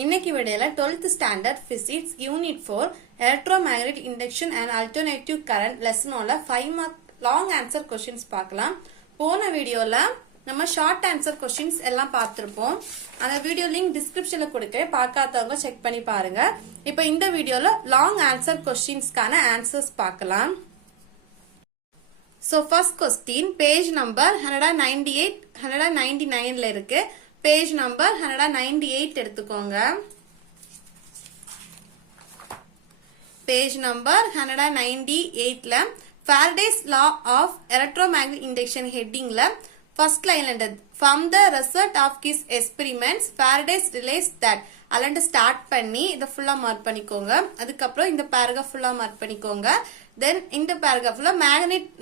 இன்னைக்கு வீடியோல 12th standard physics unit 4 electromagnetic induction and alternative current லெசனோட 5 மார்க் லாங் ஆன்சர் क्वेश्चंस பார்க்கலாம். போன வீடியோல நம்ம ஷார்ட் ஆன்சர் क्वेश्चंस எல்லாம் பார்த்திருப்போம். அந்த வீடியோ லிங்க் டிஸ்கிரிப்ஷன்ல கொடுக்கிறேன், பார்க்காதவங்க செக் பண்ணி பாருங்க. இப்போ இந்த வீடியோல லாங் ஆன்சர் क्वेश्चंसக்கான ஆன்சர்ஸ் பார்க்கலாம். So first question page number 198 199 ல இருக்கு. பேஜ் நம்பர் 198 எடுத்துக்கோங்க. பேஜ் நம்பர் 198ல Faraday's law of electromagnetic induction headingல first line ended. From the result of his experiments Faraday realized that அலண்டு ஸ்டார்ட் பண்ணி இத ஃபுல்லா மார்க் பண்ணிக்கோங்க. அதுக்கு அப்புறம் இந்த paragraph ஃபுல்லா மார்க் பண்ணிக்கோங்க. தென் இந்த paragraphல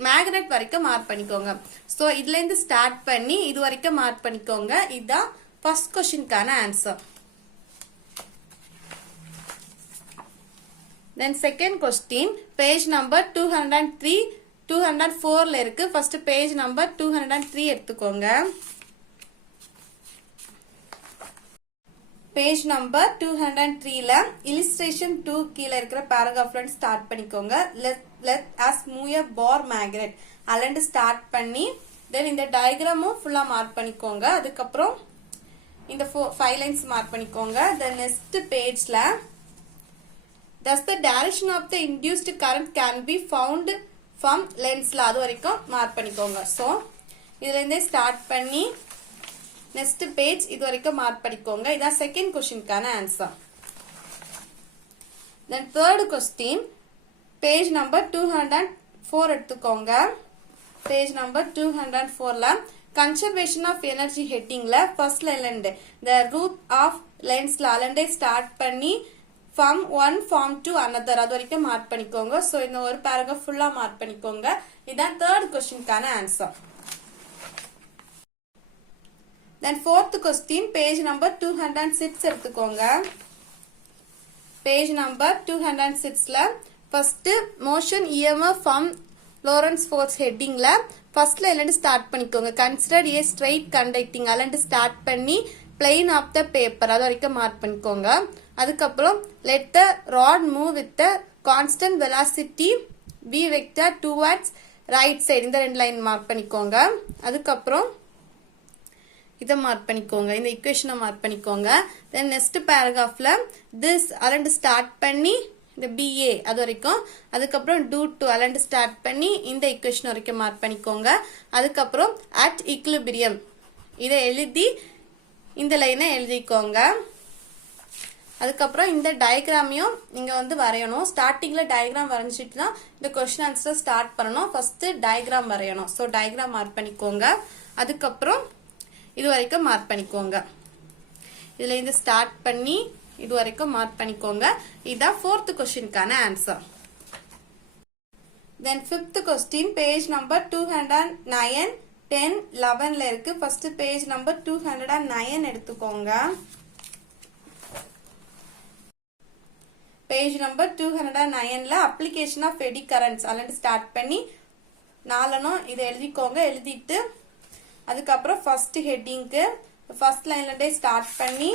மேக்னெட் வரைக்கும் மார்க் பண்ணிக்கோங்க. சோ இதுல இருந்து ஸ்டார்ட் பண்ணி இது வரைக்கும் மார்க் பண்ணிக்கோங்க. இதான் ஃபர்ஸ்ட் क्वेश्चनக்கான answer. Then second question page number 203 204 ல இருக்கு. ஃபர்ஸ்ட் பேஜ் நம்பர் 203 எடுத்துக்கோங்க. பேஜ் நம்பர் 203 ல illustration 2 கீழ இருக்கிற paragraphல ஸ்டார்ட் பண்ணிக்கோங்க. let us move a bar magnet அலண்டு ஸ்டார்ட் பண்ணி தென் இந்த டயகிராமும் ஃபுல்லா மார்க் பண்ணிக்கோங்க. அதுக்கு அப்புறம் இந்த 5 லைன்ஸ் மார்க் பண்ணிக்கோங்க. the next பேஜ்ல thus the direction of the induced current can be found from lensல அது வரைக்கும் மார்க் பண்ணிக்கோங்க. சோ இதுல இருந்தே ஸ்டார்ட் பண்ணி நெக்ஸ்ட் பேஜ் இது வரைக்கும் மார்க் பண்ணிக்கோங்க. இதான் செகண்ட் क्वेश्चनக்கான answer. Then third question page number 204 எடுத்துக்கோங்க. பேஜ் நம்பர் 204ல கன்சர்வேஷன் ஆஃப் எனர்ஜி ஹெட்டிங்ல ஃபர்ஸ்ட் லைன்ல இருந்து the root of lensல அலண்டே ஸ்டார்ட் பண்ணி from one form to another அது வரைக்கும் மார்க் பண்ணிக்கோங்க. சோ இந்த ஒரு paragraph ஃபுல்லா மார்க் பண்ணிக்கோங்க. இதான் தேர்ட் क्वेश्चनக்கான answer. Then fourth question page number 206 எடுத்துக்கோங்க. பேஜ் நம்பர் 206ல first motion EMF from Lorentz force headingல ஃபர்ஸ்ட்ல இருந்து ஸ்டார்ட் பண்ணிக்கோங்க. consider a straight conducting அலண்டு ஸ்டார்ட் பண்ணி plane of the paper அது வரைக்கும் மார்க் பண்ணிக்கோங்க. அதுக்கு அப்புறம் let the rod move with the constant velocity v vector towards right side இந்த ரெண்டு லைன் மார்க் பண்ணிக்கோங்க. அதுக்கு அப்புறம் இத மார்க் பண்ணிக்கோங்க. இந்த ஈக்குவேஷனை மார்க் பண்ணிக்கோங்க. தென் நெக்ஸ்ட் paragraphல this அலண்டு ஸ்டார்ட் பண்ணி இந்த BA அது வரைக்கும் அதுக்கு அப்புறம் do to அலண்டு ஸ்டார்ட் பண்ணி இந்த ஈக்குவேஷன் வரைக்கும் மார்க் பண்ணிக்கோங்க. அதுக்கு அப்புறம் at equilibrium இத எழுதி இந்த லைனை எழுதிக்கோங்க. அதுக்கு அப்புறம் இந்த டயகிராமையும் நீங்க வந்து வரையணும். ஸ்டார்டிங்ல டயகிராம் வரைஞ்சிட்டு தான் இந்த क्वेश्चन ஆன்சர் ஸ்டார்ட் பண்ணனும். ஃபர்ஸ்ட் டயகிராம் வரையணும். சோ டயகிராம் மார்க் பண்ணிக்கோங்க. அதுக்கு அப்புறம் இது வரைக்கும் மார்க் பண்ணிக்கோங்க. இதுல இருந்து ஸ்டார்ட் பண்ணி இது வரைக்கும் மார்க் பண்ணிக்கோங்க. இதான் fourth क्वेश्चनக்கான ஆன்சர். தென் fifth question பேஜ் நம்பர் 209 10 11 ல இருக்கு. ஃபர்ஸ்ட் பேஜ் நம்பர் 209 எடுத்துக்கோங்க. பேஜ் நம்பர் 209ல அப்ளிகேஷன் ஆஃப் எடி கரண்ட்ஸ் அலண்டு ஸ்டார்ட் பண்ணி நாலனும் இதை எழுதிக்கோங்க. எழுதிட்டு அதுக்கப்புறம் ஃபர்ஸ்ட் ஹெட்டிங்க்கு ஃபர்ஸ்ட் லைன்ல இருந்தே ஸ்டார்ட் பண்ணி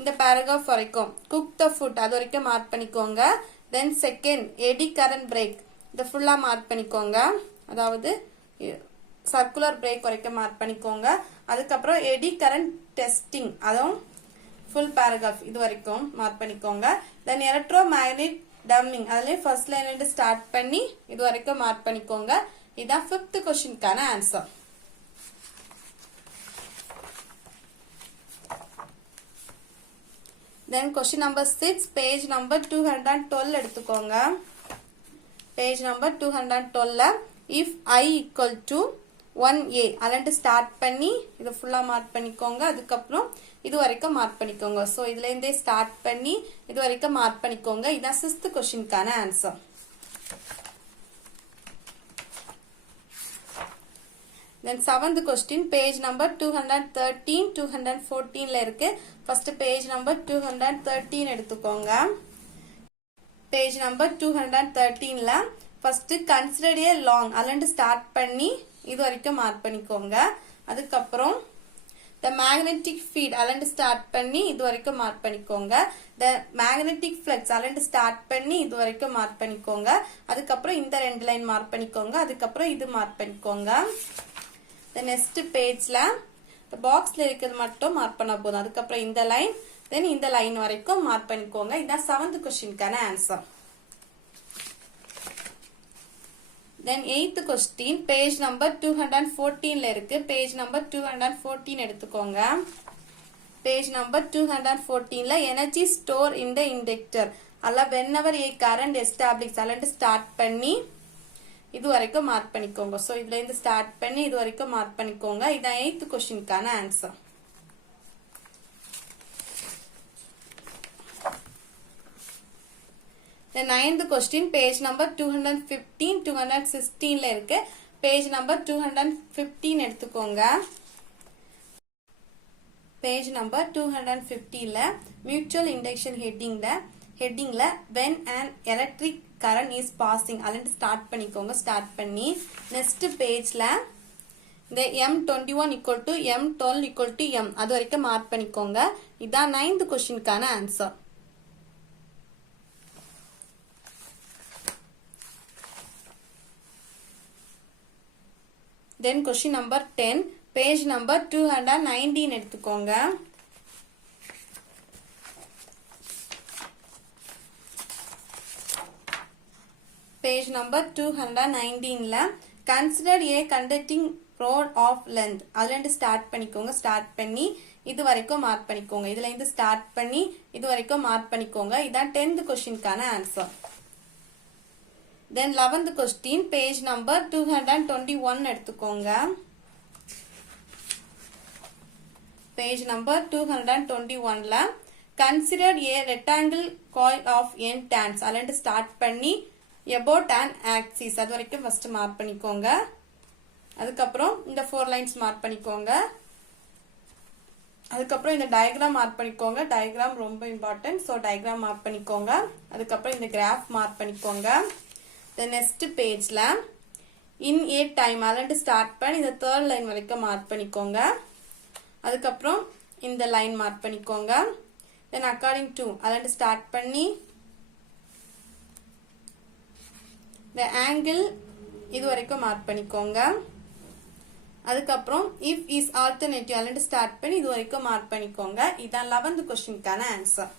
இந்த paragraph வரைக்கும் குக் த ஃபுட் அது வரைக்கும் மார்க் பண்ணிக்கோங்க. Then second eddy current brake இதை ஃபுல்லா மார்க் பண்ணிக்கோங்க. அதாவது சர்க்குலர் பிரேக் வரைக்கும் மார்க் பண்ணிக்கோங்க. அதுக்கப்புறம் எடி கரண்ட் டெஸ்டிங் அதுவும் ஃபுல் paragraph இது வரைக்கும் மார்க் பண்ணிக்கோங்க. தென் எலக்ட்ரோமேக்னெட்டிக் டம்மிங் அதுலயே ஃபர்ஸ்ட் லைன்ல இருந்து ஸ்டார்ட் பண்ணி இது வரைக்கும் மார்க் பண்ணிக்கோங்க. இதான் fifth क्वेश्चनக்கான answer. Then question number 6 page number 212 எடுத்துக்கோங்க. பேஜ் நம்பர் 212ல if I equal to 1a அலண்டு ஸ்டார்ட் பண்ணி இத ஃபுல்லா மார்க் பண்ணிக்கோங்க. அதுக்கு அப்புறம் இது வரைக்கும் மார்க் பண்ணிக்கோங்க. சோ இதுல இருந்தே ஸ்டார்ட் பண்ணி இது வரைக்கும் மார்க் பண்ணிக்கோங்க. இதான் 6th क्वेश्चनக்கான answer. Then 7th question page number 213 214 ல இருக்கு. ஃபர்ஸ்ட் பேஜ் நம்பர் 213 எடுத்துக்கோங்க. பேஜ் நம்பர் 213ல ஃபர்ஸ்ட் consider a long அலண்டு ஸ்டார்ட் பண்ணி இது வரைக்கும் மார்க் பண்ணிக்கோங்க. அதுக்கு அப்புறம் the magnetic field அலண்டு ஸ்டார்ட் பண்ணி இது வரைக்கும் மார்க் பண்ணிக்கோங்க. the magnetic flux அலண்டு ஸ்டார்ட் பண்ணி இது வரைக்கும் மார்க் பண்ணிக்கோங்க. அதுக்கப்புறம் இந்த ரெண்டு லைன் மார்க் பண்ணிக்கோங்க. அதுக்கப்புறம் இது மார்க் பண்ணிக்கோங்க. the next பேஜ்ல the பாக்ஸ்ல இருக்கிறது மட்டும் மார்க் பண்ணா போதும். அதுக்கப்புறம் இந்த லைன் then இந்த லைன் வரைக்கும் மார்க் பண்ணிக்கோங்க. இதான் 7th கொஸ்டினுக்கான answer. then 8th question page number 214ல இருக்கு. page number 214 எடுத்துக்கோங்க. page number 214ல energy store in the inductor அல்ல whenever a current established அல்லது ஸ்டார்ட் பண்ணி இது வரைக்கும் மார்க் பண்ணிக்கோங்க. சோ இதுல இருந்து ஸ்டார்ட் பண்ணி இது வரைக்கும் மார்க் பண்ணிக்கோங்க. இதான் 8th கொஸ்டினுக்கான answer. The 9th question page number 215 216ல இருக்கு. page number 215 எடுத்துக்கோங்க. page number 215ல mutual induction headingல when an electric current is passing அல்லது ஸ்டார்ட் பண்ணிக்கோங்க. ஸ்டார்ட் பண்ணி next pageல இந்த M21 equal to M12 equal to M அது வரைக்கும் மார்க் பண்ணிக்கோங்க. இதான் 9th கொஸ்டினுக்கான answer. then question number 10 page number 219 எடுத்துக்கோங்க. page number 219ல consider a conducting rod of length அதுல ஸ்டார்ட் பண்ணிக்கோங்க. ஸ்டார்ட் பண்ணி இது வரைக்கும் மார்க் பண்ணிக்கோங்க. இதுல இருந்து ஸ்டார்ட் பண்ணி இது வரைக்கும் மார்க் பண்ணிக்கோங்க. இதான் 10th கொஸ்டினுக்கான answer. then 11th question page number 221 எடுத்துக்கோங்க. page number 221ல consider a rectangle coil of n turns அல்லது ஸ்டார்ட் பண்ணி about an axis அது வரைக்கும் ஃபர்ஸ்ட் மார்க் பண்ணிக்கோங்க. அதுக்கப்புறம் இந்த 4 லைன்ஸ் மார்க் பண்ணிக்கோங்க. அதுக்கப்புறம் இந்த டயக்ராம் மார்க் பண்ணிக்கோங்க. டயக்ராம் ரொம்ப இம்பார்ட்டன்ட். சோ டயக்ராம் மார்க் பண்ணிக்கோங்க. அதுக்கப்புறம் இந்த கிராஃப் மார்க் பண்ணிக்கோங்க. the next pageல in a time அல்லது ஸ்டார்ட் பண்ணி இந்த 3rd லைன் வரைக்கும் மார்க் பண்ணிக்கோங்க. அதுக்கப்புறம் இந்த லைன் மார்க் பண்ணிக்கோங்க. then according to அல்லது ஸ்டார்ட் பண்ணி the angle இது வரைக்கும் மார்க் பண்ணிக்கோங்க. அதுக்கப்புறம் if is alternative அல்லது ஸ்டார்ட் பண்ணி இது வரைக்கும் மார்க் பண்ணிக்கோங்க. இதான் 11th கொஸ்டினுக்கான ஆன்சர்.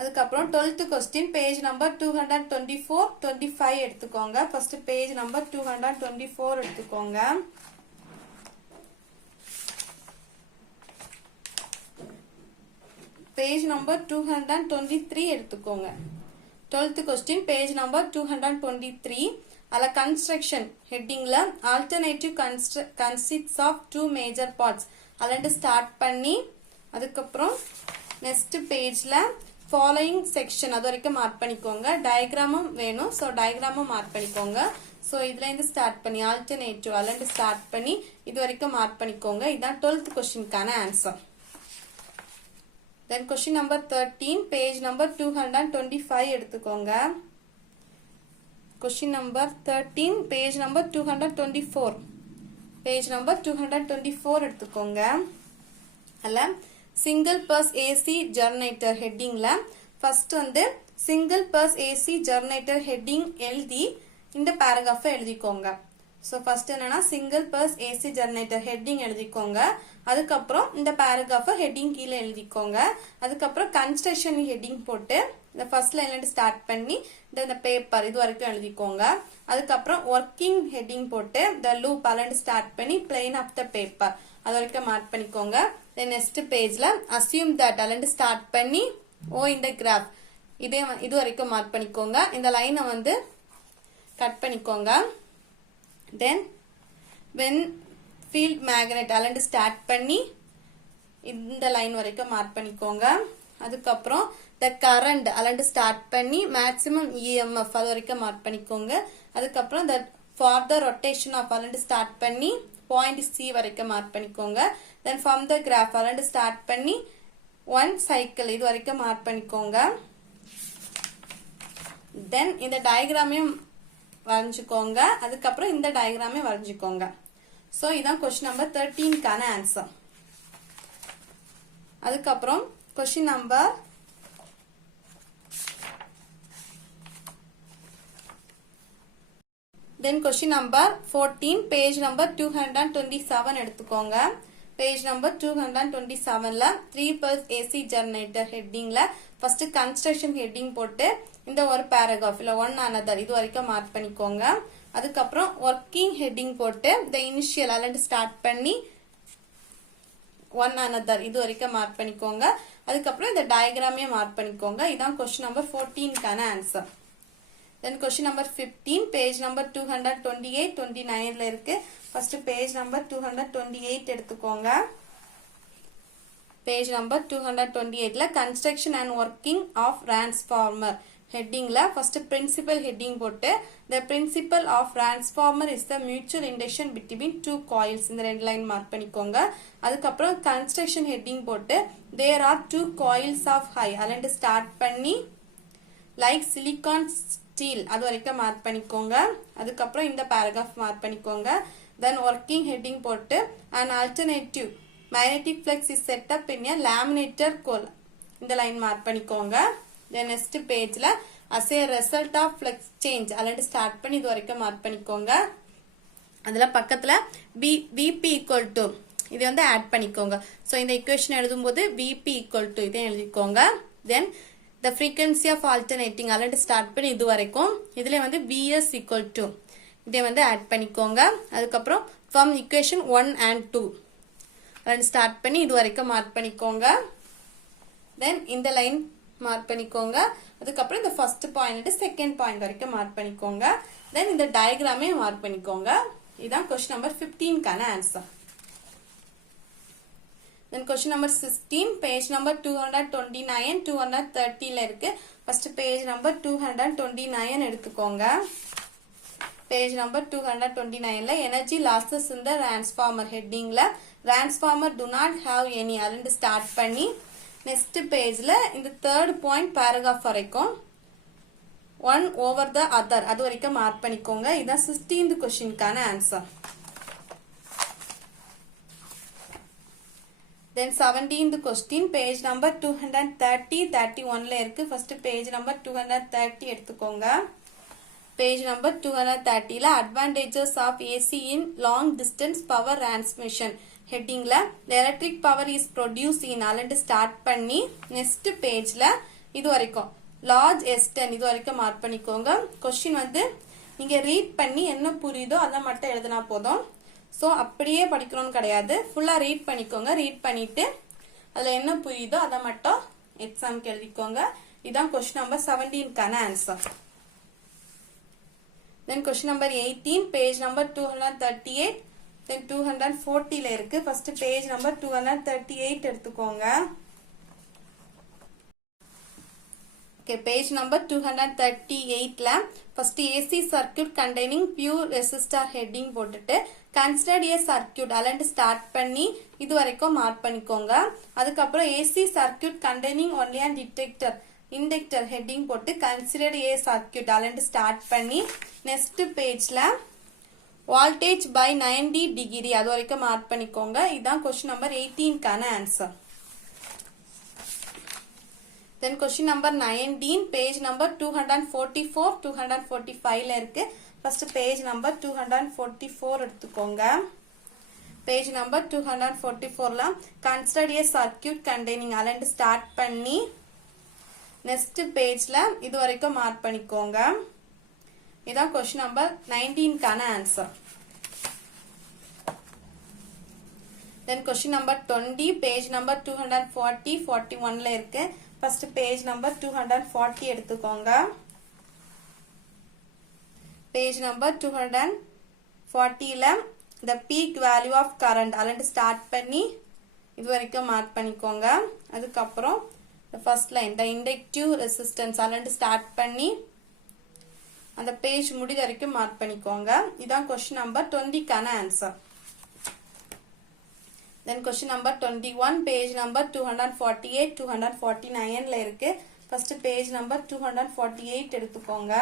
அதுக்கப்புறம் 12th கொஸ்டின் பேஜ் நம்பர் 224 25 எடுத்துக்கோங்க. ஃபர்ஸ்ட் பேஜ் நம்பர் 224 எடுத்துக்கோங்க. பேஜ் நம்பர் 223 எடுத்துக்கோங்க. 12th கொஸ்டின் பேஜ் நம்பர் 223 அல்ல கன்ஸ்ட்ரக்ஷன் ஹெட்டிங்ல alternative consists of 2 major parts அல்லது ஸ்டார்ட் பண்ணி அதுக்கப்புறம் நெக்ஸ்ட் பேஜ்ல ஃபாலோயிங் செக்ஷன் அது வரைக்கும் மார்க் பண்ணிக்கோங்க. டயக்ராமும் வேணும். சோ டயக்ராமும் மார்க் பண்ணிக்கோங்க. சோ இதுல இருந்து ஸ்டார்ட் பண்ணி ஆல்டர்னேட்டிவ் அல்லது ஸ்டார்ட் பண்ணி இது வரைக்கும் மார்க் பண்ணிக்கோங்க. இதான் 12th கொஸ்டினுக்கான answer. then question number 13 page number 225 எடுத்துக்கோங்க. question number 13 page number 224 page number 224 எடுத்துக்கோங்க. அல்ல single pulse AC generator headingல first வந்து single pulse AC generator heading எழுதி இந்த paragraph எழுதிக்கோங்க. so first என்னன்னா single pulse AC generator heading எழுதிக்கோங்க. அதுக்கப்புறம் இந்த paragraph heading கீழ எழுதிக்கோங்க. அதுக்கப்புறம் construction heading போட்டு இந்த first line ல ஸ்டார்ட் பண்ணி இந்த paper இது வரைக்கும் எழுதிக்கோங்க. அதுக்கப்புறம் working heading போட்டு the loop அல்லது ஸ்டார்ட் பண்ணி plane of the paper அது வரைக்கும் மார்க் பண்ணிக்கோங்க. then next pageல assume that அல்லது ஸ்டார்ட் பண்ணி இந்த graph இது வரைக்கும் மார்க் பண்ணிக்கோங்க. இந்த லைனை வந்து கட் பண்ணிக்கோங்க. then when field magnet அல்லது ஸ்டார்ட் பண்ணி இந்த லைன் வரைக்கும் மார்க் பண்ணிக்கோங்க. அதுக்கப்புறம் the current அல்லது ஸ்டார்ட் பண்ணி maximum EMF அது வரைக்கும் மார்க் பண்ணிக்கோங்க. அதுக்கப்புறம் the further rotation of அல்லது ஸ்டார்ட் பண்ணி point C வரைக்கும் மார்க் பண்ணிக்கோங்க. then from the graph அல்லது ஸ்டார்ட் பண்ணி 1 cycle இது வரைக்கும் மார்க் பண்ணிக்கோங்க. then இந்த டயக்ராமையும் வரைஞ்சுக்கோங்க. அதுக்கப்புறம் இந்த டயக்ராமே வரைஞ்சுக்கோங்க. ஸோ இதான் கொஸ்டின் நம்பர் 13க்கான ஆன்சர். அதுக்கப்புறம் கொஸ்டின் நம்பர் 14 பேஜ் நம்பர் 227 எடுத்துக்கோங்க. பேஜ் நம்பர் 227ல 3 pulse AC ஜெனரேட்டர் ஹெட்டிங்ல ஃபர்ஸ்ட் கன்ஸ்ட்ரக்ஷன் ஹெட்டிங் போட்டு இந்த ஒரு பேராகிராஃப் இல்ல ஒன் another இது வரைக்கும் மார்க் பண்ணிக்கோங்க. அதுக்கப்புறம் ஒர்க்கிங் ஹெட்டிங் போட்டு இந்த இனிஷியல் அல்லது ஸ்டார்ட் பண்ணி ஒன் another இது வரைக்கும் மார்க் பண்ணிக்கோங்க. அதுக்கப்புறம் இந்த டயக்ராமே மார்க் பண்ணிக்கோங்க. இதான் கொஸ்டின் நம்பர் 14க்கான answer. Then question number 15 page number 228 29ல இருக்கு. first page number 228 எடுத்துக்கோங்க. page number 228ல construction and working of transformer headingல first principal heading போட்டு the principle of transformer is the mutual induction between two coils இந்த ரெண்டு line mark பண்ணிக்கோங்க. அதுக்கப்புறம் construction heading போட்டு there are two coils of high அல்லது start பண்ணி like silicon steel அது வரைக்கும் மார்க் பண்ணிக்கோங்க. அதுக்கப்புறம் இந்த paragraph மார்க் பண்ணிக்கோங்க. then working heading போட்டு an alternative magnetic flux is set up in a laminated coil இந்த லைன் மார்க் பண்ணிக்கோங்க. then next pageல as a result of flux change அல்லது ஸ்டார்ட் பண்ணி இது வரைக்கும் மார்க் பண்ணிக்கோங்க. அதுல பக்கத்துல VP equal to இது வந்து ஆட் பண்ணிக்கோங்க. சோ இந்த ஈக்குவேஷன் எழுதும்போது VP equal to இதை எழுதிக்கோங்க. then the frequency of alternating அல்லது ஸ்டார்ட் பண்ணி இது வரைக்கும் இதுல வந்து VS equal to இதை வந்து ஆட் பண்ணிக்கோங்க. அதுக்கப்புறம் from equation 1 and 2 அல்லது ஸ்டார்ட் பண்ணி இது வரைக்கும் மார்க் பண்ணிக்கோங்க. then இந்த லைன் மார்க் பண்ணிக்கோங்க. அதுக்கப்புறம் இந்த ஃபர்ஸ்ட் பாயிண்ட் செகண்ட் பாயிண்ட் வரைக்கும் மார்க் பண்ணிக்கோங்க. then இந்த டயக்ராமே மார்க் பண்ணிக்கோங்க. இதான் கொஸ்டின் நம்பர் 15க்கான answer. then question number 16 page number 229 230ல இருக்கு. first page number 229 எடுத்துக்கோங்க. page number 229ல energy losses in the transformer headingல transformer do not have any அல்லது ஸ்டார்ட் பண்ணி next pageல இந்த third point paragraph வரைக்கும் one over the other அது வரைக்கும் மார்க் பண்ணிக்கோங்க. இதான் 16th questionக்கான answer. then 17th question page number 230 31ல இருக்கு. first page number 230 எடுத்துக்கோங்க. page number 230ல advantages of AC in long distance power transmission headingல the electric power is produced in அல்லது ஸ்டார்ட் பண்ணி next pageல இது வரைக்கும் large S10 இது வரைக்கும் மார்க் பண்ணிக்கோங்க. கொஸ்டின் வந்து நீங்க ரீட் பண்ணி என்ன புரியுதோ அதை மட்டும் எழுதினா போதும். சோ அப்படியே படிக்கணும்னு கிடையாது. ஃபுல்லா ரீட் பண்ணிக்கோங்க. ரீட் பண்ணிட்டு அதுல என்ன புரியுதோ அதை மட்டும் எக்ஸாம்க்கு எழுதிக்கோங்க. இதான் கொஸ்டின் நம்பர் 17க்கான answer. then question number 18 page number 238 then 240ல இருக்கு. first page number 238 எடுத்துக்கோங்க. okay page number 238ல first AC circuit containing pure resistor heading போட்டுட்டு consider a circuit அல்லது ஸ்டார்ட் பண்ணி இது வரைக்கும் மார்க் பண்ணிக்கோங்க. அதுக்கப்புறம் AC circuit containing only a inductor heading போட்டு consider a circuit அல்லது ஸ்டார்ட் பண்ணி next pageல voltage by 90 degree அது வரைக்கும் மார்க் பண்ணிக்கோங்க. இதான் question number 18க்கான answer. then question number 19 page number 244 245ல இருக்கு. first page number 244 எடுத்துக்கோங்க. page number 244ல consider a circuit containing அல்லது ஸ்டார்ட் பண்ணி next pageல இது வரைக்கும் மார்க் பண்ணிக்கோங்க. இதான் question number 19க்கான answer. then question number 20 page number 240 41ல இருக்கு. first page number 240 எடுத்துக்கோங்க. page number 240ல the peak value of current அல்லது ஸ்டார்ட் பண்ணி இது வரைக்கும் மார்க் பண்ணிக்கோங்க. அதுக்கப்புறம் the first line the inductive resistance அல்லது ஸ்டார்ட் பண்ணி அந்த பேஜ் முடிய வரைக்கும் மார்க் பண்ணிக்கோங்க. இதான் question number 20க்கான answer. then question number 21 page number 248 249ல இருக்கு. first page number 248 எடுத்துக்கோங்க.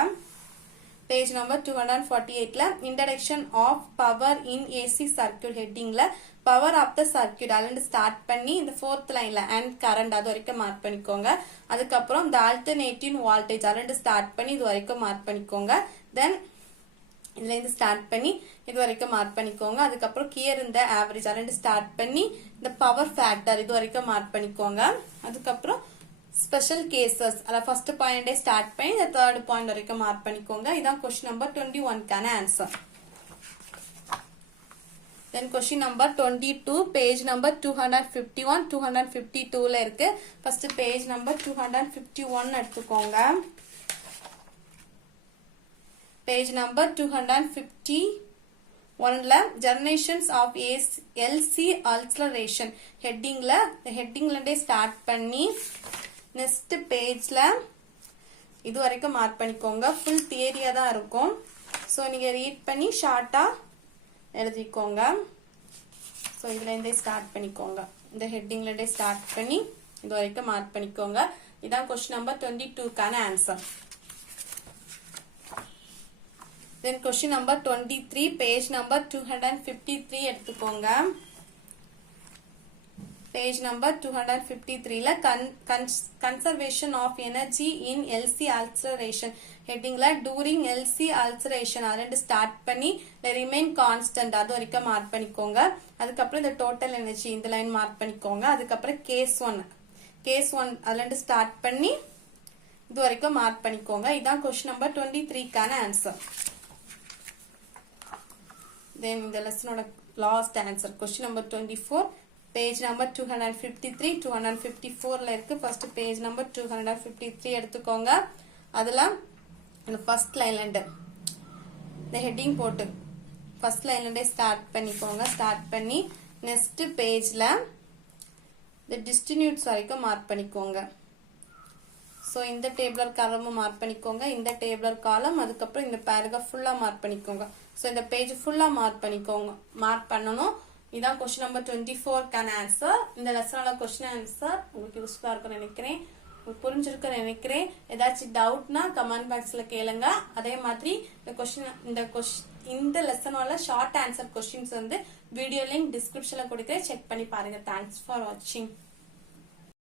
பேஜ் நம்பர் 248ல introduction of power in AC circuit ஹெட்டிங்ல பவர் ஆஃப் த சர்க்யூட் அதுல ஸ்டார்ட் பண்ணி இந்த 4th லைன்ல அண்ட் கரண்ட் அது வரைக்கும் மார்க் பண்ணிக்கோங்க. அதுக்கப்புறம் இந்த ஆல்டர்னேட்டிவ் வோல்டேஜ் அதுல ஸ்டார்ட் பண்ணி இது வரைக்கும் மார்க் பண்ணிக்கோங்க. தென் இதுல இருந்து ஸ்டார்ட் பண்ணி இது வரைக்கும் மார்க் பண்ணிக்கோங்க. அதுக்கப்புறம் கியர் இந்த ஆவரேஜ் அதுல ஸ்டார்ட் பண்ணி இந்த பவர் ஃபேக்டர் இது வரைக்கும் மார்க் பண்ணிக்கோங்க. அதுக்கப்புறம் ஸ்பெஷல் கேசஸ் அத ஃபர்ஸ்ட் பாயிண்டே ஸ்டார்ட் பண்ணி இந்த 3rd பாயிண்ட் வரைக்கும் மார்க் பண்ணிக்கோங்க. இதான் क्वेश्चन நம்பர் 21க்கான answer. Then question number 22 page number 251 252ல இருக்கு. first page number 251 எடுத்துக்கோங்க. page number 251ல generations of LC acceleration headingல ஹெட்டிங்லண்டே ஸ்டார்ட் பண்ணி next pageல இது வரைக்கும் மார்க் பண்ணிக்கோங்க. full தியரியா தான் இருக்கும். சோ நீங்க ரீட் பண்ணி ஷார்ட்டா எழுதிக்கோங்க. சோ இதுல இருந்தே ஸ்டார்ட் பண்ணிக்கோங்க. இந்த ஹெட்டிங்ல இருந்தே ஸ்டார்ட் பண்ணி இது வரைக்கும் மார்க் பண்ணிக்கோங்க. இதான் क्वेश्चन நம்பர் 22க்கான answer. then question number 23 page number 253 எடுத்துக்கோங்க. page number 253ல conservation of energy in LC acceleration headingல during LC acceleration அதுல ஸ்டார்ட் பண்ணி remain constant அது வரைக்கும் மார்க் பண்ணிக்கோங்க. அதுக்கப்புறம் இந்த total energy இந்த லைன் மார்க் பண்ணிக்கோங்க. அதுக்கப்புறம் case 1 அதுல ஸ்டார்ட் பண்ணி இது வரைக்கும் மார்க் பண்ணிக்கோங்க. இதான் क्वेश्चन நம்பர் 23க்கான ஆன்சர். then இந்த லெசனோட last answer question number 24 page number 253 254ல இருக்கு. ஃபர்ஸ்ட் பேஜ் நம்பர் 253 எடுத்துக்கோங்க. அதுல இந்த ஃபர்ஸ்ட் லைன்ல இருந்து இந்த ஹெட்டிங் போட்டு ஃபர்ஸ்ட் லைன்ல இருந்தே ஸ்டார்ட் பண்ணிக்கோங்க. ஸ்டார்ட் பண்ணி நெக்ஸ்ட் பேஜ்ல இந்த டிஸ்டினியூட்ஸ் வரைக்கும் மார்க் பண்ணிக்கோங்க. சோ இந்த டேபிளர் காலமும் மார்க் பண்ணிக்கோங்க. இந்த டேபிளர் காலம் அதுக்கப்புறம் இந்த பேராகிராஃப் ஃபுல்லா மார்க் பண்ணிக்கோங்க. சோ இந்த பேஜ் ஃபுல்லா மார்க் பண்ணிக்கோங்க. மார்க் பண்ணனும். இதான் क्वेश्चन நம்பர் 24க்கான ஆன்சர். இந்த லெசனோட क्वेश्चन ஆன்சர் உங்களுக்கு யூஸ்ஃபுல்லா இருக்கும்னு நினைக்கிறேன். உங்களுக்கு புரிஞ்சிருக்கும்னு நினைக்கிறேன். ஏதாச்சும் டவுட்னா கமெண்ட் பாக்ஸ்ல கேளுங்க. அதே மாதிரி இந்த லெசனோட ஷார்ட் ஆன்சர் क्वेश्चंस வந்து வீடியோ லிங்க் டிஸ்கிரிப்ஷன்ல கொடுக்கிறேன். செக் பண்ணி பாருங்க. தேங்க்ஸ் ஃபார் வாட்சிங்.